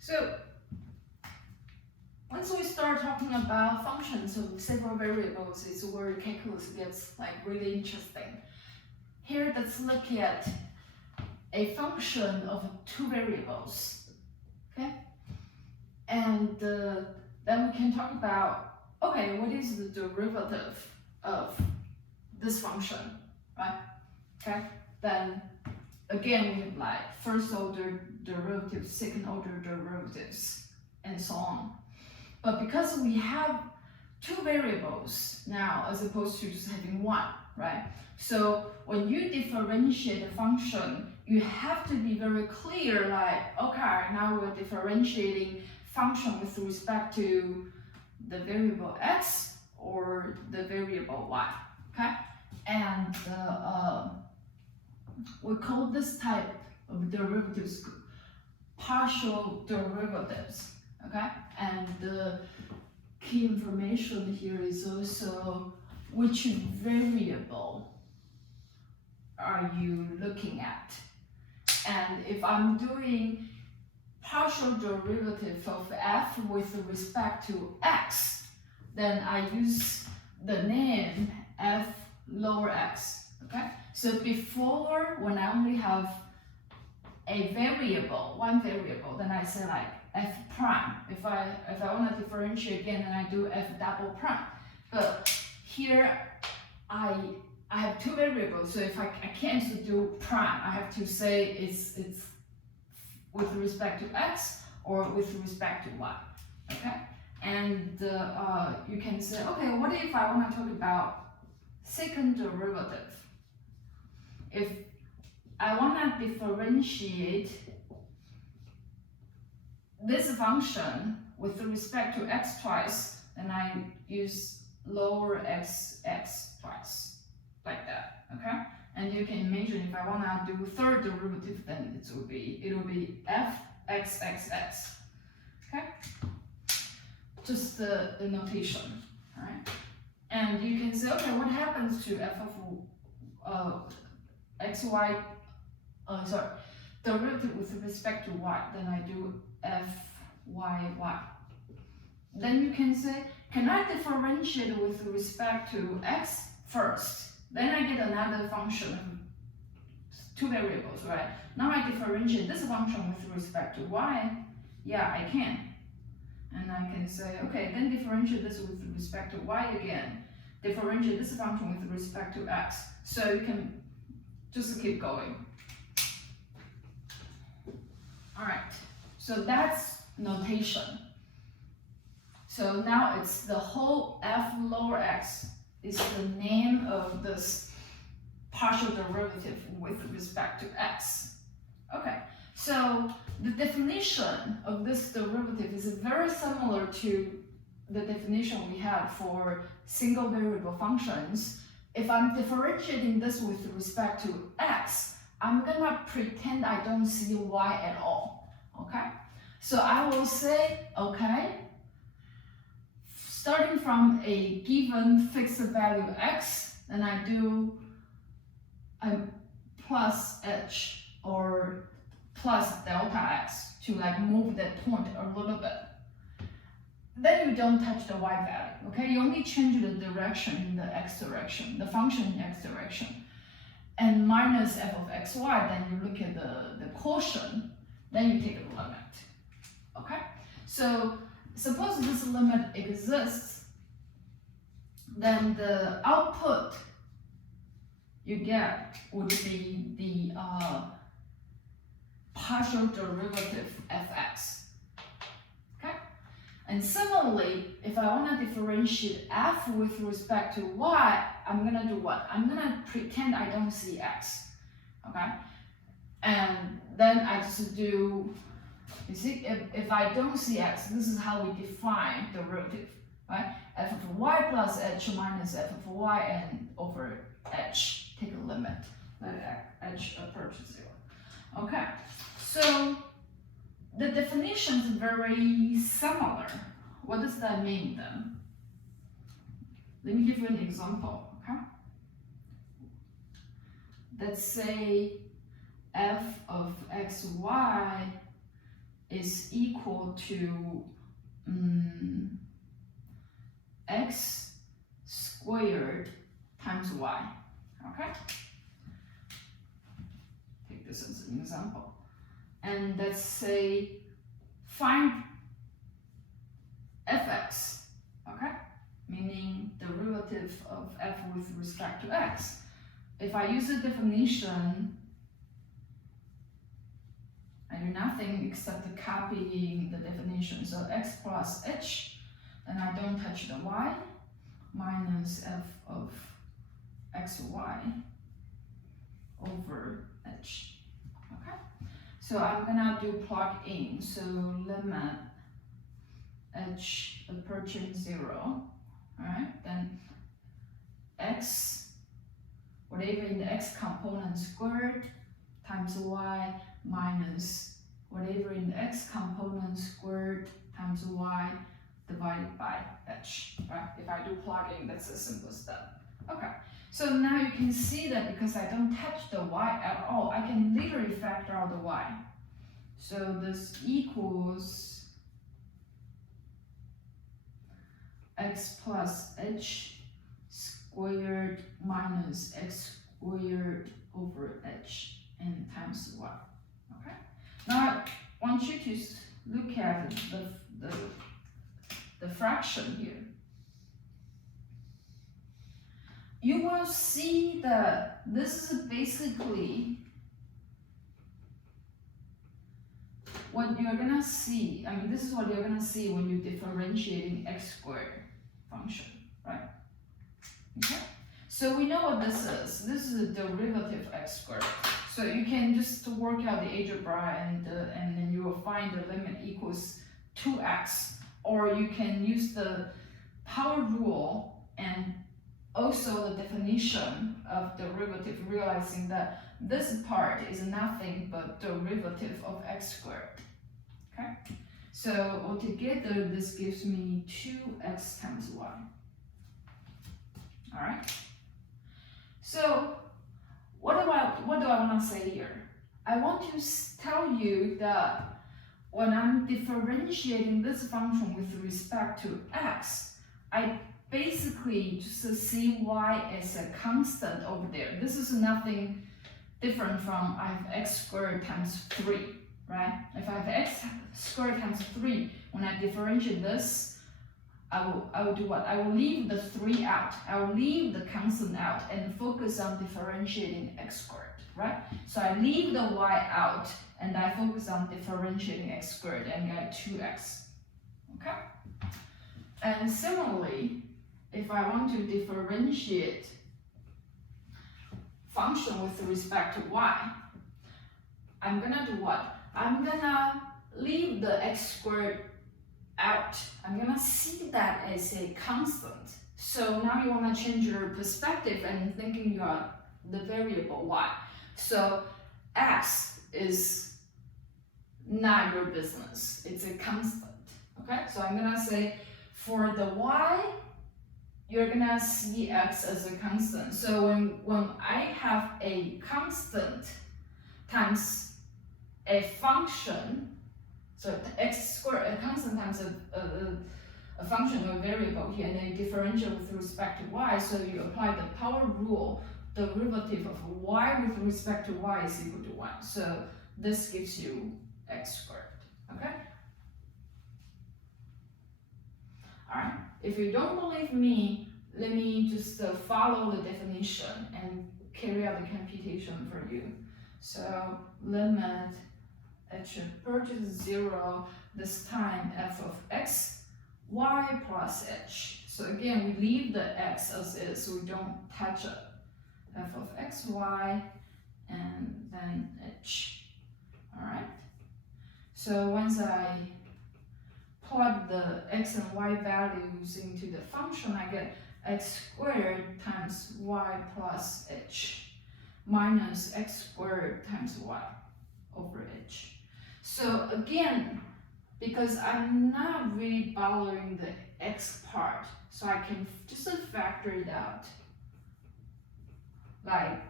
So once we start talking about functions of several variables, is where calculus gets like really interesting. Here, let's look at a function of two variables, okay? And then we can talk about, okay, what is the derivative of this function, right? Okay, then again, we have like first order derivatives, second order derivatives, and so on. But because we have two variables now, as opposed to just having one, right? So when you differentiate a function, you have to be very clear, like, okay, now we're differentiating function with respect to the variable x or the variable y, okay? And we call this type of derivatives partial derivatives, okay? And the key information here is also which variable are you looking at? And if I'm doing partial derivative of f with respect to x, then I use the name f lower x, okay? So before, when I only have a variable, one variable, then I say like f prime. If I want to differentiate again, then I do f double prime. But here I have two variables, so if I can't do prime, I have to say it's with respect to x or with respect to y, okay? And you can say, okay, what if I want to talk about second derivative? If I want to differentiate this function with respect to x twice, then I use lower x twice, like that, okay? And you can imagine if I want to do third derivative, then it will be f x, okay? Just the notation, all right? And you can say, okay, what happens to f of xy, derivative with respect to y? Then I do f y. Then you can say, can I differentiate with respect to x first? Then I get another function, two variables, right? Now I differentiate this function with respect to y. Yeah, I can. And I can say, okay, then differentiate this with respect to y again. Differentiate this function with respect to x. So you can just keep going. All right, so that's notation. So now it's the whole f lower x is the name of this partial derivative with respect to x. Okay, so the definition of this derivative is very similar to the definition we have for single variable functions. If I'm differentiating this with respect to x, I'm gonna pretend I don't see y at all, okay? So I will say, okay, starting from a given fixed value x, then I do a plus h or plus delta x to like move that point a little bit. Then you don't touch the y value, okay? You only change the direction in the x direction, the function in x direction. And minus f of xy, then you look at the quotient, then you take a limit, okay? So suppose this limit exists, then the output you get would be the partial derivative fx, okay? And similarly, if I want to differentiate f with respect to y, I'm gonna do what? I'm gonna pretend I don't see x, okay? And then I just do, you see, if I don't see x, this is how we define derivative, right? F of y plus h minus f of y and over h, take a limit, let h approach 0. Okay, so the definition is very similar. What does that mean then? Let me give you an example, okay? Let's say f of xy is equal to x squared times y. Okay? Take this as an example. And let's say find fx, okay? Meaning derivative of f with respect to x. If I use the definition, I do nothing except copying the definition. So x plus h, and I don't touch the y, minus f of xy over h. Okay? So I'm gonna do plug in. So limit h approaching 0. Alright, then x, whatever in the x component squared times y minus whatever in the x component squared times y divided by h. Right? If I do plugging, that's the simplest step. Okay, so now you can see that because I don't touch the y at all, I can literally factor out the y. So this equals x plus h squared minus x squared over h and times y. Okay. Now I want you to look at the fraction here. You will see that this is basically what you're gonna see. I mean, this is what you're gonna see when you're differentiating x squared function, right? Okay. So we know what this is. This is a derivative x squared. So you can just work out the algebra and then you will find the limit equals 2x, or you can use the power rule and also the definition of derivative, realizing that this part is nothing but derivative of x squared. Okay, so altogether this gives me 2x times y. All right. So what do I want to say here? I want to tell you that when I'm differentiating this function with respect to x, I basically just see y as a constant over there. This is nothing different from I have x squared times 3, right? If I have x squared times 3, when I differentiate this, I will do what? I will leave the 3 out. I will leave the constant out and focus on differentiating x squared, right? So I leave the y out and I focus on differentiating x squared and get 2x, okay? And similarly, if I want to differentiate function with respect to y, I'm gonna do what? I'm gonna leave the x squared out. I'm gonna see that as a constant. So now you wanna change your perspective and thinking you are the variable y. So x is not your business. It's a constant. Okay? So I'm gonna say for the y, you're gonna see x as a constant. So when I have a constant times a function, so x squared, a constant times a function or a variable here, and then you differentiate with respect to y, so you apply the power rule, derivative of y with respect to y is equal to 1. So this gives you x squared, okay? Alright, if you don't believe me, let me just follow the definition and carry out the computation for you. So limit h approaches 0, this time f of x, y plus h. So again, we leave the x as is, so we don't touch it. F of x, y, and then h. Alright? So once I plug the x and y values into the function, I get x squared times y plus h minus x squared times y over h. So again, because I'm not really bothering the x part, so I can just factor it out. Like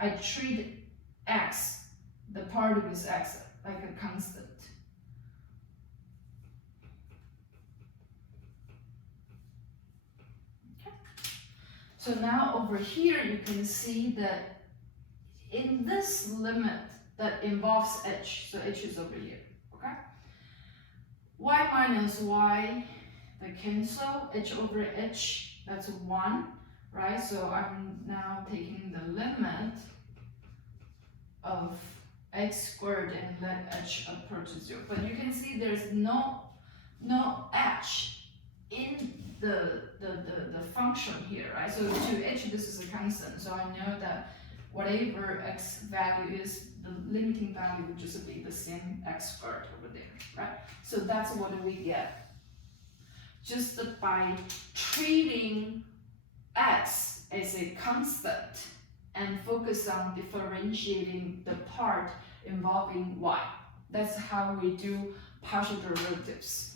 I treat x, the part of this x, like a constant. So now over here, you can see that in this limit that involves h, so h is over here, okay? Y minus y, they cancel, h over h, that's 1, right? So I'm now taking the limit of x squared and let h approach 0. But you can see there's no h in the function here, right? So to h, this is a constant. So I know that whatever x value is, the limiting value would just be the same x squared over there, right? So that's what we get. Just by treating x as a constant and focus on differentiating the part involving y. That's how we do partial derivatives.